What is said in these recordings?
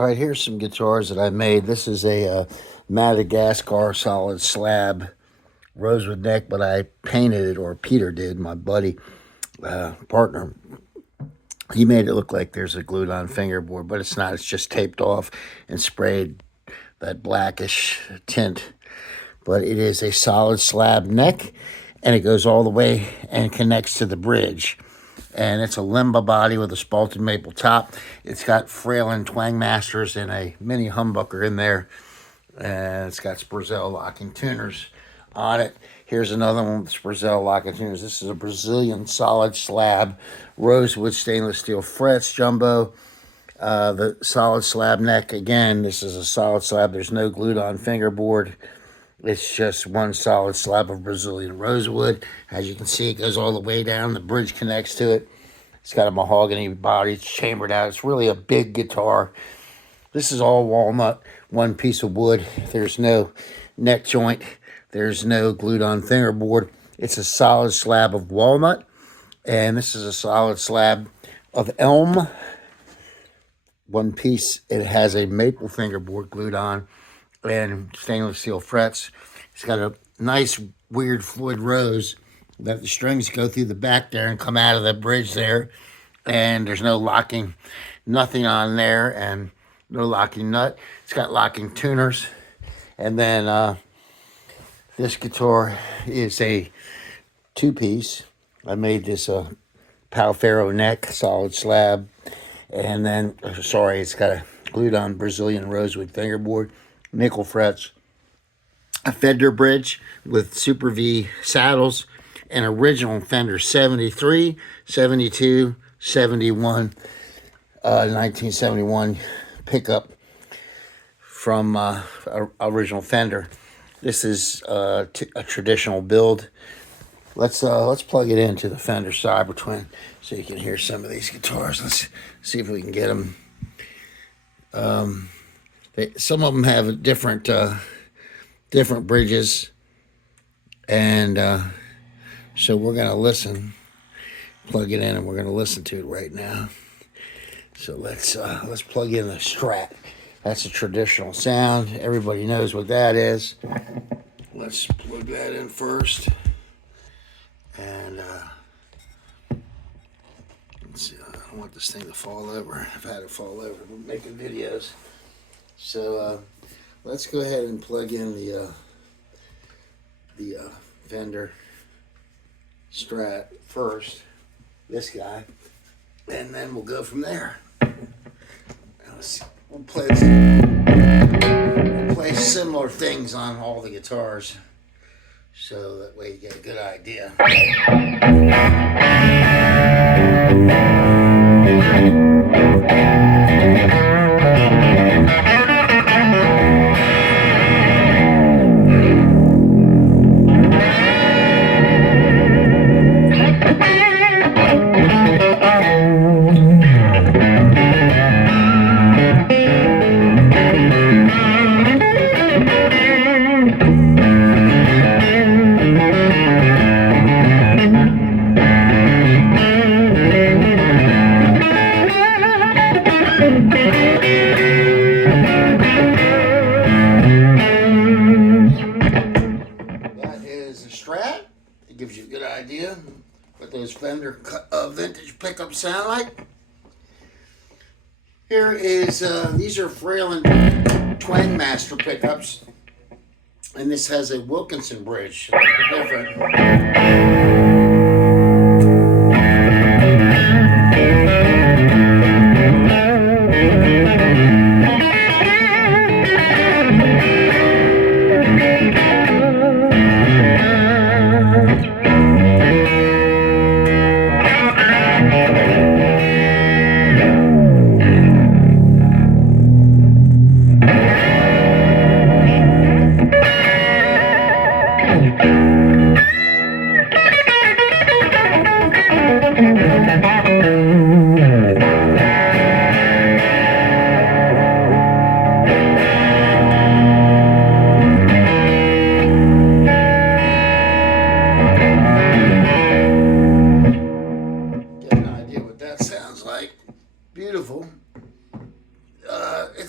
All right, here's some guitars that I made. This is a Madagascar solid slab rosewood neck, but I painted it, or Peter did, my buddy, partner. He made it look like there's a glued on fingerboard, but it's not. It's just taped off and sprayed that blackish tint. But it is a solid slab neck, and it goes all the way and connects to the bridge. And it's a limba body with a spalted maple top. It's got Fralin twang masters and a mini humbucker in there. And it's got Spurzel locking tuners on it. Here's another one with Spurzel locking tuners. This is a Brazilian solid slab, rosewood stainless steel frets, jumbo. The solid slab neck, again, this is a solid slab. There's no glued on fingerboard. It's just one solid slab of Brazilian rosewood. As you can see, it goes all the way down. The bridge connects to it. It's got a mahogany body. It's chambered out. It's really a big guitar. This is all walnut, one piece of wood. There's no neck joint. There's no glued on fingerboard. It's a solid slab of walnut. And this is a solid slab of elm. One piece. It has a maple fingerboard glued on and stainless steel frets. It's got a nice weird Floyd rose that the strings go through the back there and come out of the bridge there, and there's no locking, nothing on there, and no locking nut. It's got locking tuners. And then this guitar is a two-piece. I made this Palfero neck, solid slab, and then it's got a glued on Brazilian rosewood fingerboard, nickel frets, a Fender bridge with Super V saddles, an original Fender 73, 72, 71, 1971 pickup from original Fender. This is a traditional build. Let's plug it into the Fender Cyber Twin so you can hear some of these guitars. Let's see if we can get them. Some of them have different bridges, and so we're gonna plug it in, and we're gonna listen to it right now. So let's plug in the Strat. That's a traditional sound. Everybody knows what that is. Let's plug that in first, and let's see. I don't want this thing to fall over. I've had it fall over. We're making videos. So let's go ahead and plug in the Fender Strat first, this guy, and then we'll go from there. We'll play similar things on all the guitars, so that way you get a good idea. Strat. It gives you a good idea what those Fender vintage pickups sound like. Here is, these are Fralin Twang Master pickups, and this has a Wilkinson bridge. Different.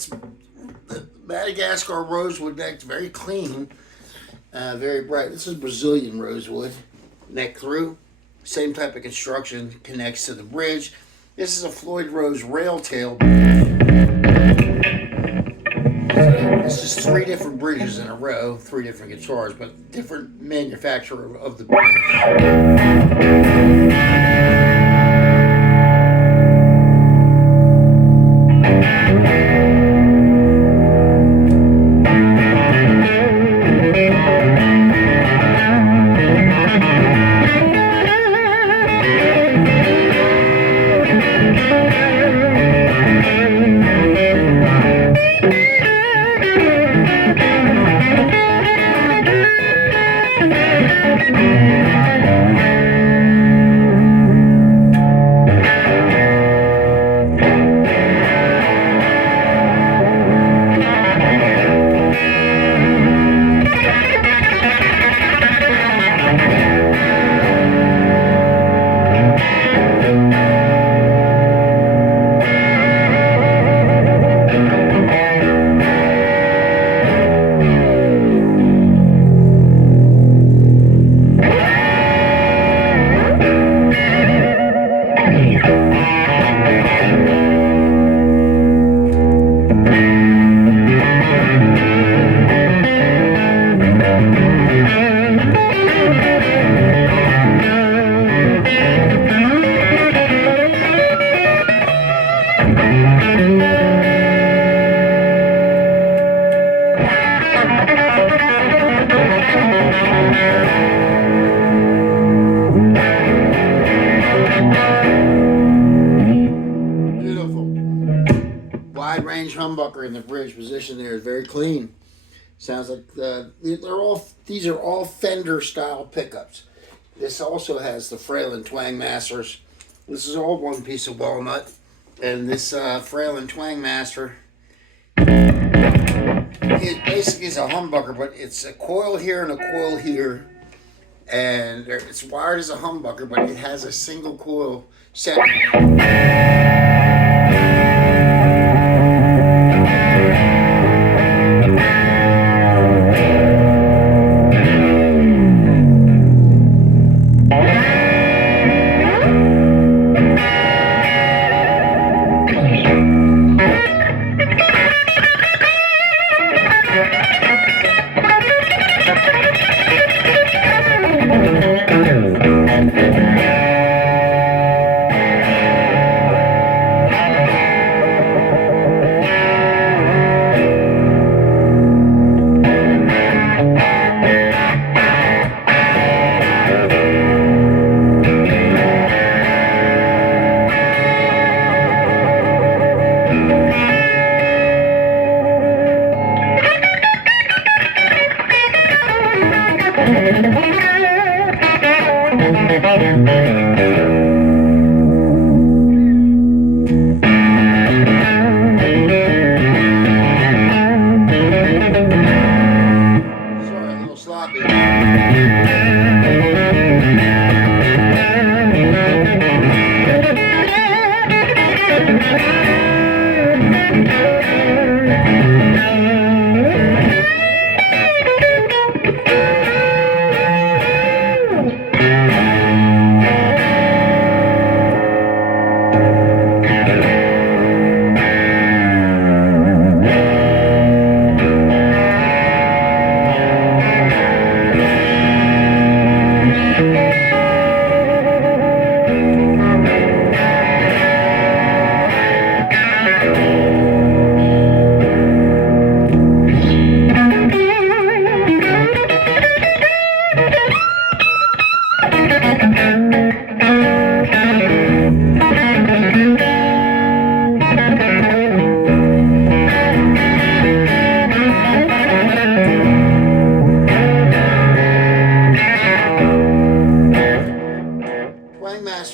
it's the Madagascar rosewood neck, very clean, very bright. This is Brazilian rosewood neck through. Same type of construction, connects to the bridge. This is a Floyd Rose rail tail. This is 3 different bridges in a row, 3 different guitars, but different manufacturer of the bridge. Wide range humbucker in the bridge position there is very clean. Sounds like these are all Fender style pickups. This also has the Frail and Twang Masters. This is all one piece of walnut, and this Frail and Twang Master, it basically is a humbucker, but it's a coil here and a coil here, and it's wired as a humbucker, but it has a single coil set.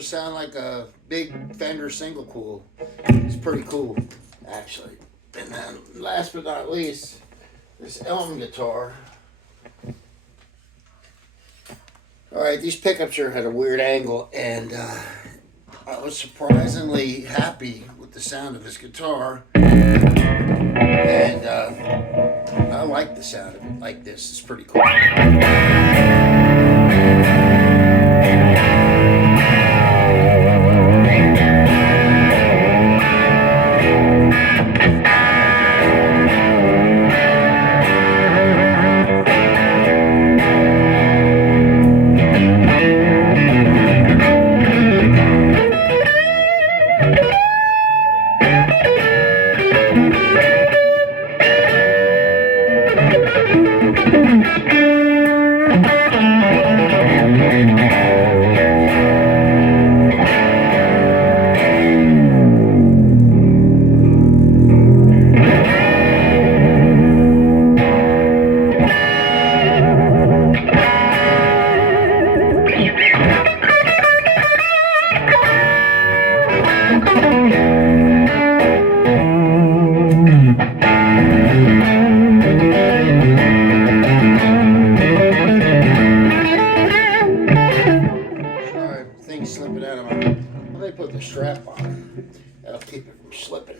Sound like a big Fender single cool. It's pretty cool, actually. And then last but not least, this Elm guitar. Alright, these pickups here had a weird angle, and I was surprisingly happy with the sound of this guitar. the sound of it like this. It's pretty cool. Things slipping out of my. Well, they put the strap on. That'll keep it from slipping.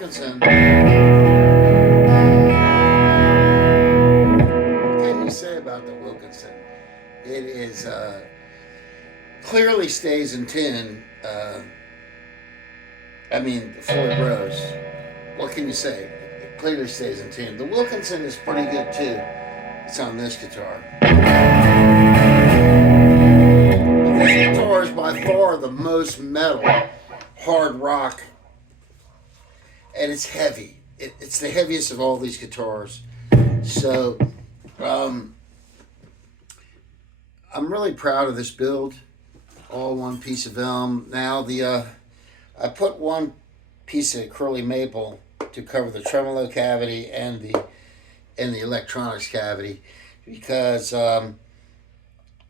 Wilkinson, what can you say about the Wilkinson? It is clearly stays in tune. I mean, Floyd Rose. What can you say? It clearly stays in tune. The Wilkinson is pretty good too. It's on this guitar. This guitar is by far the most metal, hard rock, and it's heavy. It's the heaviest of all these guitars. So, I'm really proud of this build. All one piece of elm. Now I put one piece of curly maple to cover the tremolo cavity and the electronics cavity because there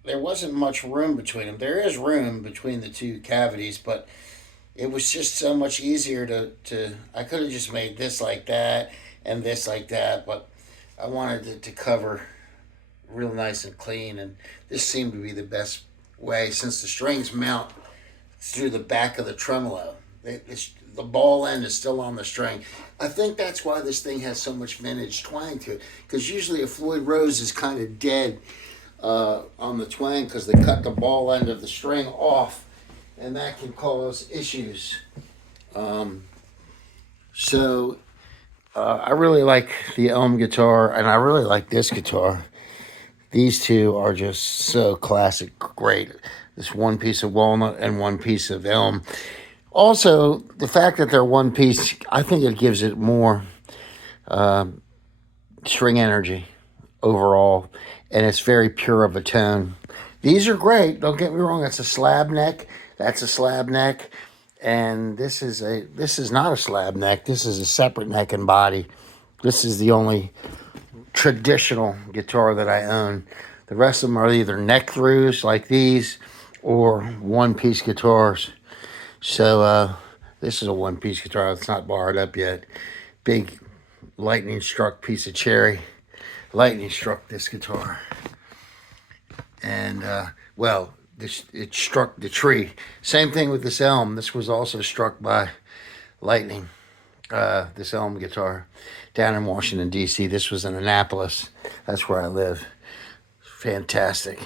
wasn't much room between them. There is room between the two cavities, but it was just so much easier to I could have just made this like that and this like that, but I wanted it to cover real nice and clean, and this seemed to be the best way since the strings mount through the back of the tremolo. The ball end is still on the string. I think that's why this thing has so much vintage twang to it, because usually a Floyd Rose is kind of dead on the twang because they cut the ball end of the string off, and that can cause issues. I really like the elm guitar, and I really like this guitar. These two are just so classic, great. This one piece of walnut and one piece of elm. Also, the fact that they're one piece, I think it gives it more string energy overall, and it's very pure of a tone. These are great. Don't get me wrong. That's a slab neck. That's a slab neck, and this is not a slab neck. This is a separate neck and body. This is the only traditional guitar that I own. The rest of them are either neck throughs like these or one-piece guitars. So this is a one-piece guitar. It's not barred up yet. Big lightning struck piece of cherry. Lightning struck this guitar. And, it struck the tree. Same thing with this elm. This was also struck by lightning. This elm guitar down in Washington, D.C. This was in Annapolis. That's where I live. Fantastic.